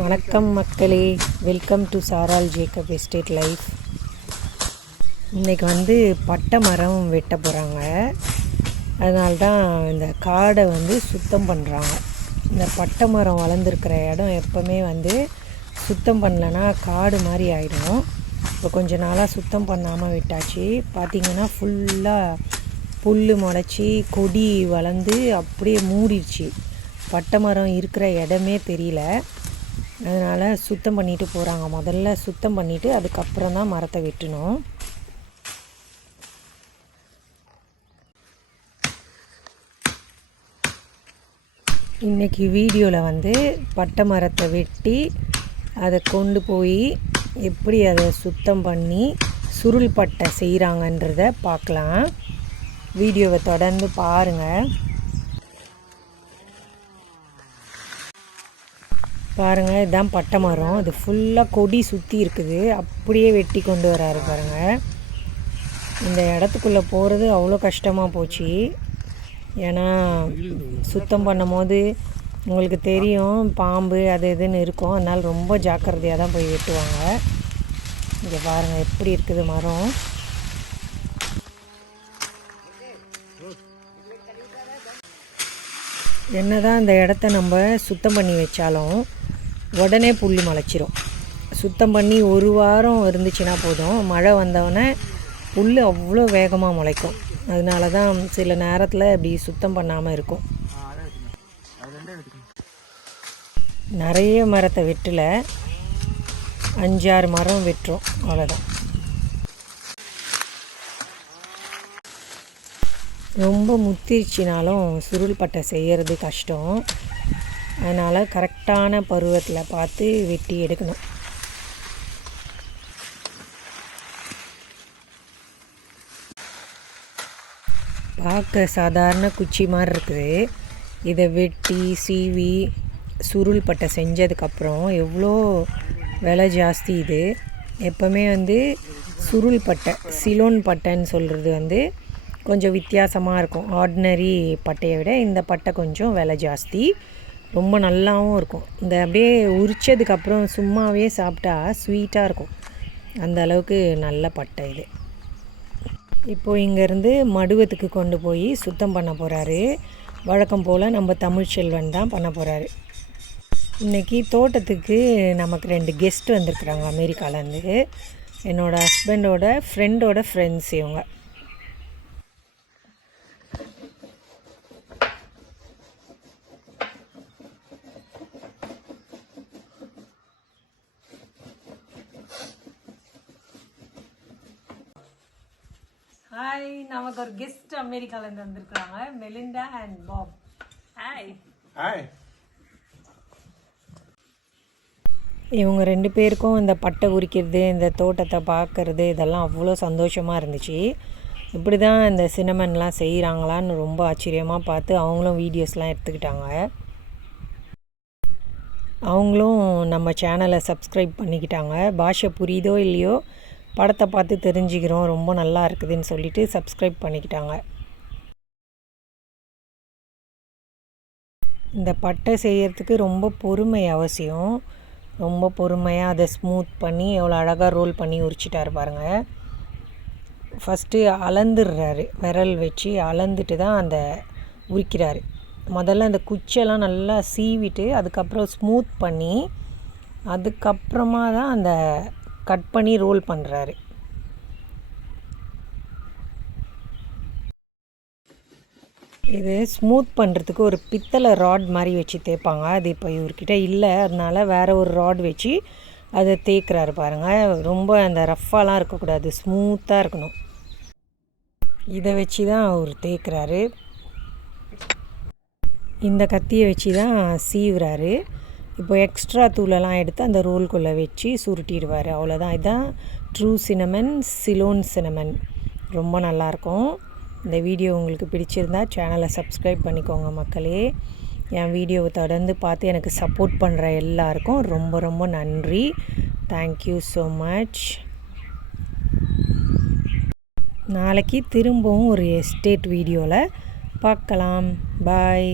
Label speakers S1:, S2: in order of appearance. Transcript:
S1: வணக்கம் மக்களே. Welcome to சாரால் ஜேக்கப் எஸ்டேட் லைஃப் இன்றைக்கி வந்து பட்டை மரம் வெட்ட போகிறாங்க அதனால தான் இந்த காடை வந்து சுத்தம் பண்ணுறாங்க இந்த பட்டை மரம் வளர்ந்துருக்கிற இடம் எப்போவுமே வந்து சுத்தம் பண்ணலன்னா காடு மாதிரி ஆகிடும் இப்போ கொஞ்ச நாளாக சுத்தம் பண்ணாமல் விட்டாச்சு. பார்த்திங்கன்னா ஃபுல்லாக புல் முளைச்சி கொடி வளர்ந்து அப்படியே மூடிடுச்சு பட்டை மரம் இருக்கிற இடமே தெரியல. அதனால் சுத்தம் பண்ணிட்டு போகிறாங்க முதல்ல சுத்தம் பண்ணிவிட்டு அதுக்கப்புறம் தான் மரத்தை வெட்டணும். இன்றைக்கி வீடியோவில் வந்து பட்டை மரத்தை வெட்டி அதை கொண்டு போய் எப்படி அதை சுத்தம் பண்ணி சுருள் பட்டை செய்கிறாங்கன்றத பார்க்கலாம். வீடியோவை தொடர்ந்து பாருங்கள் பாருங்கள் இதுதான் பட்டை மரம். அது ஃபுல்லாக கொடி சுற்றி இருக்குது. அப்படியே வெட்டி கொண்டு வராரு பாருங்கள் இந்த இடத்துக்குள்ளே போகிறது அவ்வளோ கஷ்டமாக போச்சு. ஏன்னா சுத்தம் பண்ணும் போது உங்களுக்கு தெரியும் பாம்பு அது இதுன்னு இருக்கும். அதனால் ரொம்ப ஜாக்கிரதையாக தான் போய் வெட்டுவாங்க. இங்கே பாருங்கள் எப்படி இருக்குது மரம். என்ன தான் இந்த இடத்த நம்ம சுத்தம் பண்ணி வச்சாலும் உடனே புல் முளைச்சிரும். சுத்தம் பண்ணி ஒரு வாரம் இருந்துச்சுன்னா போதும். மழை வந்தவொடனே புல் அவ்வளோ வேகமாக முளைக்கும். அதனால தான் சில நேரத்தில் இப்படி சுத்தம் பண்ணாமல் இருக்கும். நிறைய மரத்தை வெட்டல. அஞ்சாறு மரம் வெட்டுறோம். அவ்வளோதான் ரொம்ப முத்திருச்சினாலும் சுருள் பட்டை செய்கிறது கஷ்டம். அதனால் கரெக்டான பருவத்தில் பார்த்து வெட்டி எடுக்கணும். பார்க்க சாதாரண குச்சி மாதிரி இருக்குது. இதை வெட்டி சீவி சுருள் பட்டை செஞ்சதுக்கப்புறம் எவ்வளோ விலை ஜாஸ்தி இது. எப்போவுமே வந்து சுருள் பட்டை சிலோன் பட்டைன்னு சொல்கிறது வந்து கொஞ்சம் வித்தியாசமாக இருக்கும். ஆர்டினரி பட்டையை விட இந்த பட்டை கொஞ்சம் விலை ஜாஸ்தி. ரொம்ப நல்லாவும் இருக்கும். இந்த அப்படியே உரிச்சதுக்கப்புறம் சும்மாவே சாப்பிட்டா ஸ்வீட்டாக இருக்கும். அந்த அளவுக்கு நல்ல பட்டை இது. இப்போது இங்கேருந்து மடுவத்துக்கு கொண்டு போய் சுத்தம் பண்ண போகிறாரு வழக்கம் போல் நம்ம தமிழ்ச்செல்வன் தான் பண்ண போகிறாரு இன்றைக்கி தோட்டத்துக்கு நமக்கு ரெண்டு கெஸ்ட் வந்திருக்குறாங்க அமெரிக்காலேருந்து என்னோடய ஹஸ்பண்டோட ஃப்ரெண்டோட ஃப்ரெண்ட்ஸ் இவங்க. ஹாய் நமக்கு ஒரு கெஸ்ட் அமெரிக்காலேருந்து வந்திருக்காங்க Melinda and Bob hi
S2: hi
S1: இவங்க ரெண்டு பேருக்கும் இந்த பட்டை உரிக்கிறது இந்த தோட்டத்தை பார்க்கறது இதெல்லாம் அவ்வளோ சந்தோஷமாக இருந்துச்சு. இப்படி தான் இந்த சினமன்லாம் செய்கிறாங்களான்னு ரொம்ப ஆச்சரியமாக பார்த்து அவங்களும் வீடியோஸ்லாம் எடுத்துக்கிட்டாங்க. அவங்களும் நம்ம சேனலை சப்ஸ்கிரைப் பண்ணிக்கிட்டாங்க. பாஷை புரியுதோ இல்லையோ படத்தை பார்த்து தெரிஞ்சுக்கிறோம் ரொம்ப நல்லா இருக்குதுன்னு சொல்லிட்டு சப்ஸ்கிரைப் பண்ணிக்கிட்டாங்க. இந்த பட்டை செய்கிறதுக்கு ரொம்ப பொறுமை அவசியம். ரொம்ப பொறுமையாக அதை ஸ்மூத் பண்ணி எவ்வளோ அழகாக ரோல் பண்ணி உரிச்சிட்டாரு பாருங்கள் ஃபஸ்ட்டு அளந்துடுறாரு விரல் வச்சு அளந்துட்டு தான் அந்த உரிக்கிறாரு. முதல்ல அந்த குச்செல்லாம் நல்லா சீவிட்டு அதுக்கப்புறம் ஸ்மூத் பண்ணி அதுக்கப்புறமா தான் அந்த கட் பண்ணி ரோல் பண்ணுறாரு இது ஸ்மூத் பண்ணுறதுக்கு ஒரு பித்தளை ராட் மாதிரி வச்சு தேய்ப்பாங்க. அது இப்போ இவர்கிட்ட இல்லை. அதனால் வேறு ஒரு ராட் வச்சு அதை தேய்க்கிறாரு பாருங்கள் ரொம்ப அந்த ரஃப்பாலாம் இருக்கக்கூடாது. ஸ்மூத்தாக இருக்கணும். இதை வச்சு தான் அவர் தேய்க்கிறாரு. இந்த கத்தியை வச்சு தான் சீவுறாரு. இப்போ எக்ஸ்ட்ரா தூளெல்லாம் எடுத்து அந்த ரோல்குள்ளே வச்சு சுருட்டிடுவார். அவ்வளோதான். இதுதான் ட்ரூ சினமன் சிலோன் சினமன் ரொம்ப நல்லாயிருக்கும். இந்த வீடியோ உங்களுக்கு பிடிச்சிருந்தா சேனலை சப்ஸ்கிரைப் பண்ணிக்கோங்க மக்களே. என் வீடியோவை தொடர்ந்து பார்த்து எனக்கு சப்போர்ட் பண்ணுற எல்லாருக்கும் ரொம்ப ரொம்ப நன்றி. தேங்க்யூ ஸோ மச் நாளைக்கு திரும்பவும் ஒரு எஸ்டேட் வீடியோவில் பார்க்கலாம். பாய்